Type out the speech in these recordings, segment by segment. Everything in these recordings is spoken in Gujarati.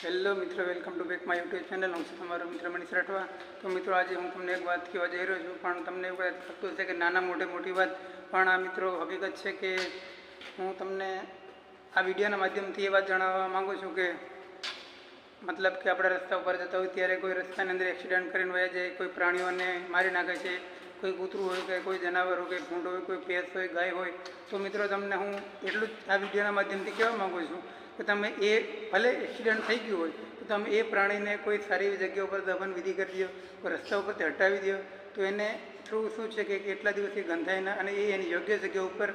હેલો મિત્રો, welcome to back my YouTube channel. હું છું તમારો મિત્ર મનીષ રાઠવા. તો મિત્રો, આજે હું તમને એક વાત કહેવા જઈ રહ્યો છું, પણ તમને એવું કદાચ થતું હશે કે નાના મોટે મોટી વાત, પણ આ મિત્રો હકીકત છે કે હું તમને આ વિડીયોના માધ્યમથી એ વાત જણાવવા માગું છું કે મતલબ કે આપણે રસ્તા ઉપર જતા હોય ત્યારે કોઈ રસ્તાની અંદર એક્સિડન્ટ કરીને વયા જાય, કોઈ પ્રાણીઓને મારી નાખે છે, કોઈ કૂતરું હોય કે કોઈ જનાવર હોય, ભૂંડ હોય, કોઈ ભેંસ હોય, ગાય હોય. તો મિત્રો, તમને હું એટલું જ આ વિડીયોના માધ્યમથી કહેવા માગું છું કે તમે એ ભલે એક્સિડન્ટ થઈ ગયું હોય તો તમે એ પ્રાણીને કોઈ સારી એવી જગ્યા ઉપર દફન વિધિ કરી દો, કોઈ રસ્તા ઉપરથી હટાવી દો, તો એને થ્રુ શું છે કે કેટલા દિવસથી ગંધાય ના અને એ એની યોગ્ય જગ્યા ઉપર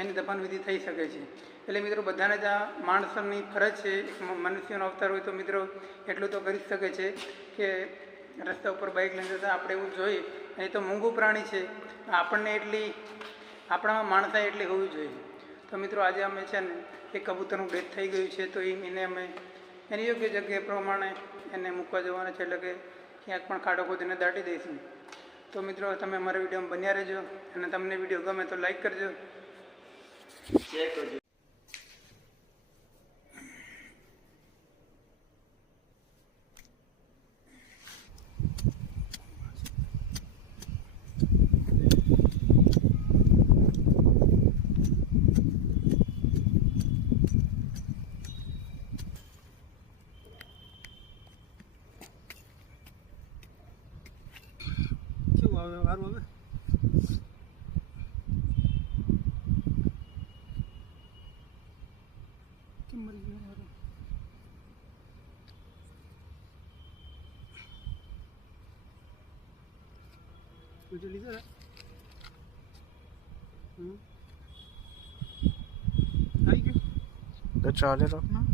એની દફન વિધિ થઈ શકે છે. એટલે મિત્રો, બધાને જ આ માણસોની ફરજ છે, મનુષ્યનો અવતાર હોય તો મિત્રો એટલું તો કરી જ શકે છે કે રસ્તા ઉપર બાઇક લઈને જતાં આપણે એવું જોઈએ. એ તો મૂંગું પ્રાણી છે, આપણને એટલી આપણામાં માણસાઈ એટલી હોવી જોઈએ. તો મિત્રો, આજે અમે છે ને એ કબૂતરનું ડેથ થઈ ગયું છે, તો એને અમે એની યોગ્ય જગ્યાએ પ્રમાણે એને મૂકવા જવાના છે, એટલે કે ક્યાંક પણ ખાડો ખોદીને દાટી દઈશું. તો મિત્રો, તમે અમારા વિડીયોમાં બન્યા રહેજો અને તમને વિડીયો ગમે તો લાઈક કરજો, શેર કરજો. કેવું આવે સારું હવે? કેમ મરી ગયું મારું? વિડીયો લીધો ને? આવી ગયું તો ચાલે રાખના.